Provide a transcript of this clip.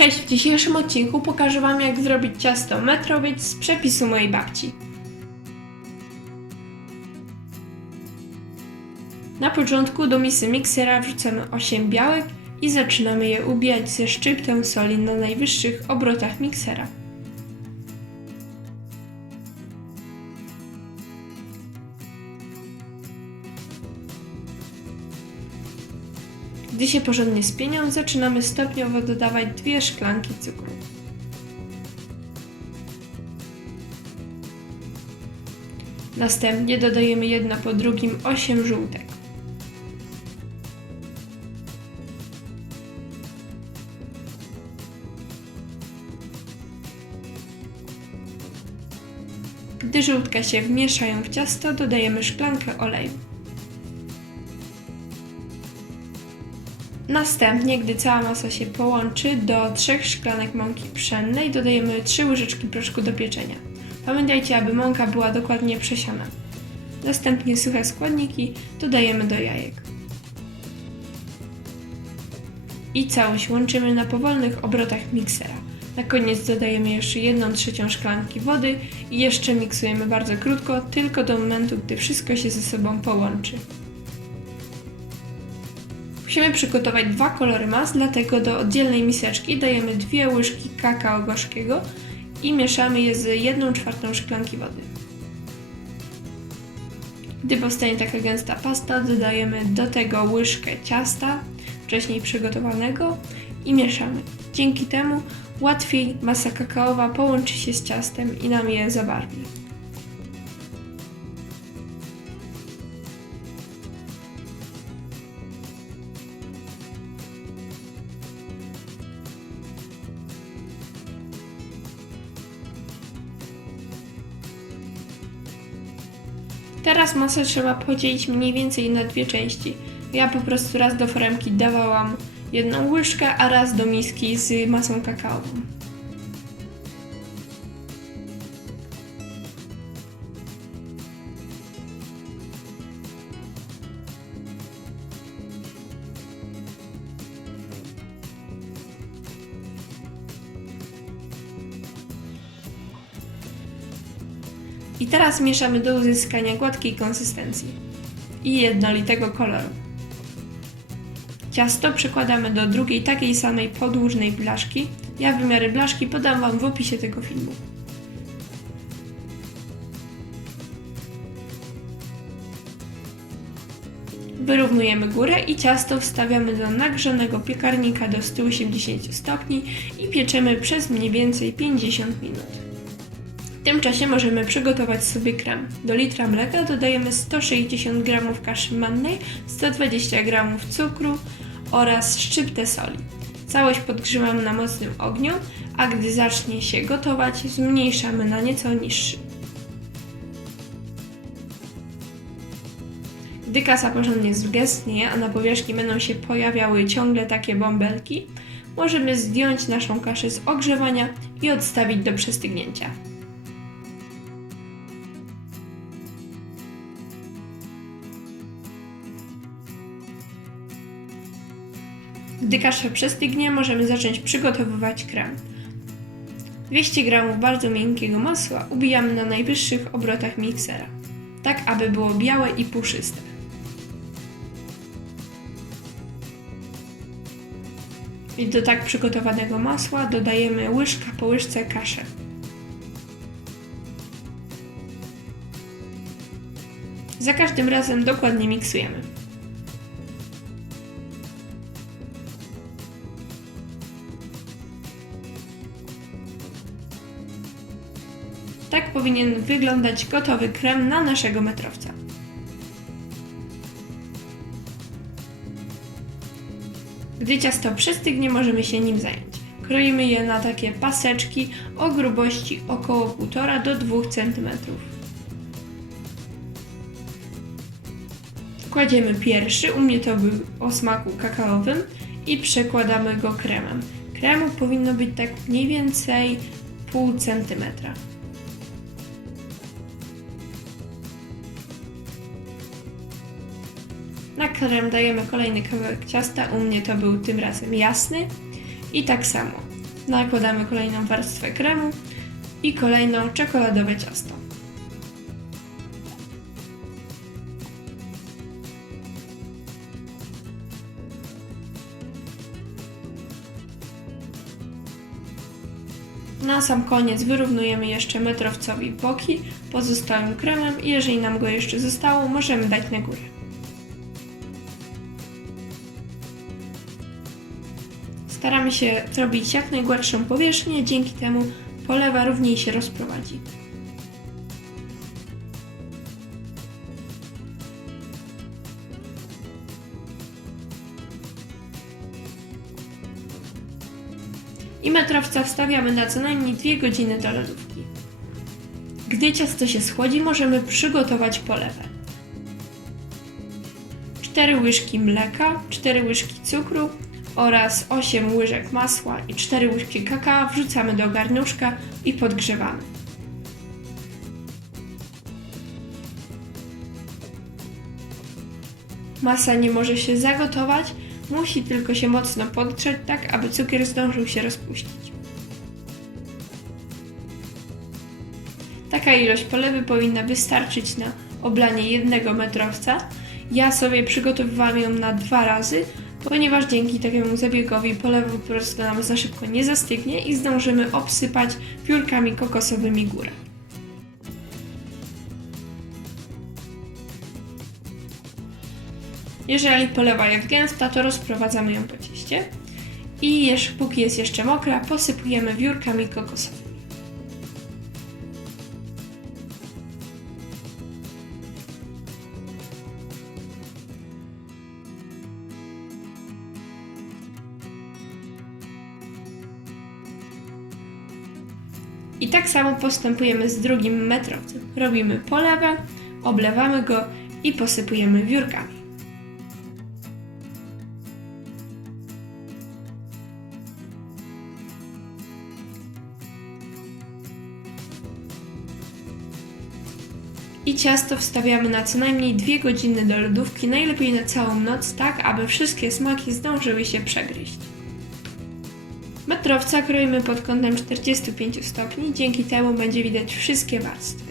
Cześć, w dzisiejszym odcinku pokażę Wam jak zrobić ciasto metrowiec z przepisu mojej babci. Na początku do misy miksera wrzucamy 8 białek i zaczynamy je ubijać ze szczyptem soli na najwyższych obrotach miksera. Gdy się porządnie spienią, zaczynamy stopniowo dodawać dwie szklanki cukru. Następnie dodajemy jedna po drugim 8 żółtek. Gdy żółtka się wmieszają w ciasto, dodajemy szklankę oleju. Następnie, gdy cała masa się połączy, do 3 szklanek mąki pszennej dodajemy 3 łyżeczki proszku do pieczenia. Pamiętajcie, aby mąka była dokładnie przesiana. Następnie suche składniki dodajemy do jajek. I całość łączymy na powolnych obrotach miksera. Na koniec dodajemy jeszcze 1 trzecią szklanki wody i jeszcze miksujemy bardzo krótko, tylko do momentu, gdy wszystko się ze sobą połączy. Musimy przygotować dwa kolory mas, dlatego do oddzielnej miseczki dajemy dwie łyżki kakao gorzkiego i mieszamy je z 1 czwartą szklanki wody. Gdy powstanie taka gęsta pasta, dodajemy do tego łyżkę ciasta wcześniej przygotowanego i mieszamy. Dzięki temu łatwiej masa kakaowa połączy się z ciastem i nam je zabarwi. Teraz masę trzeba podzielić mniej więcej na dwie części. Ja po prostu raz do foremki dawałam jedną łyżkę, a raz do miski z masą kakaową. I teraz mieszamy do uzyskania gładkiej konsystencji i jednolitego koloru. Ciasto przekładamy do drugiej takiej samej podłużnej blaszki. Ja wymiary blaszki podam Wam w opisie tego filmu. Wyrównujemy górę i ciasto wstawiamy do nagrzanego piekarnika do 180 stopni i pieczemy przez mniej więcej 50 minut. W tym czasie możemy przygotować sobie krem. Do litra mleka dodajemy 160 g kaszy mannej, 120 g cukru oraz szczyptę soli. Całość podgrzewamy na mocnym ogniu, a gdy zacznie się gotować, zmniejszamy na nieco niższy. Gdy kasa porządnie zgęstnieje, a na powierzchni będą się pojawiały ciągle takie bąbelki, możemy zdjąć naszą kaszę z ogrzewania i odstawić do przestygnięcia. Gdy kasza przestygnie, możemy zacząć przygotowywać krem. 200 g bardzo miękkiego masła ubijamy na najwyższych obrotach miksera, tak aby było białe i puszyste. I do tak przygotowanego masła dodajemy łyżka po łyżce kaszę. Za każdym razem dokładnie miksujemy. Tak powinien wyglądać gotowy krem na naszego metrowca. Gdy ciasto przystygnie, możemy się nim zająć. Kroimy je na takie paseczki o grubości około 1,5 do 2 cm. Kładziemy pierwszy, u mnie to był o smaku kakaowym i przekładamy go kremem. Kremu powinno być tak mniej więcej pół centymetra. Na krem dajemy kolejny kawałek ciasta, u mnie to był tym razem jasny i tak samo. nakładamy kolejną warstwę kremu i kolejną czekoladowe ciasto. Na sam koniec wyrównujemy jeszcze metrowcowi boki pozostałym kremem i jeżeli nam go jeszcze zostało, możemy dać na górę. Staramy się zrobić jak najgładszą powierzchnię, dzięki temu polewa równiej się rozprowadzi. I metrowca wstawiamy na co najmniej 2 godziny do lodówki. Gdy ciasto się schłodzi, możemy przygotować polewę. 4 łyżki mleka, 4 łyżki cukru oraz 8 łyżek masła i 4 łyżki kakao wrzucamy do garnuszka i podgrzewamy. Masa nie może się zagotować, musi tylko się mocno podgrzeć, tak aby cukier zdążył się rozpuścić. Taka ilość polewy powinna wystarczyć na oblanie jednego metrowca. Ja sobie przygotowywałam ją na dwa razy, ponieważ dzięki takiemu zabiegowi polewa po prostu nam za szybko nie zastygnie i zdążymy obsypać piórkami kokosowymi górę. Jeżeli polewa jest gęsta, to rozprowadzamy ją po cieście i jeszcze, póki jest jeszcze mokra, posypujemy wiórkami kokosowymi. I tak samo postępujemy z drugim metrowcem. Robimy polewę, oblewamy go i posypujemy wiórkami. I ciasto wstawiamy na co najmniej 2 godziny do lodówki, najlepiej na całą noc, tak aby wszystkie smaki zdążyły się przegryźć. Metrowca kroimy pod kątem 45 stopni, dzięki temu będzie widać wszystkie warstwy.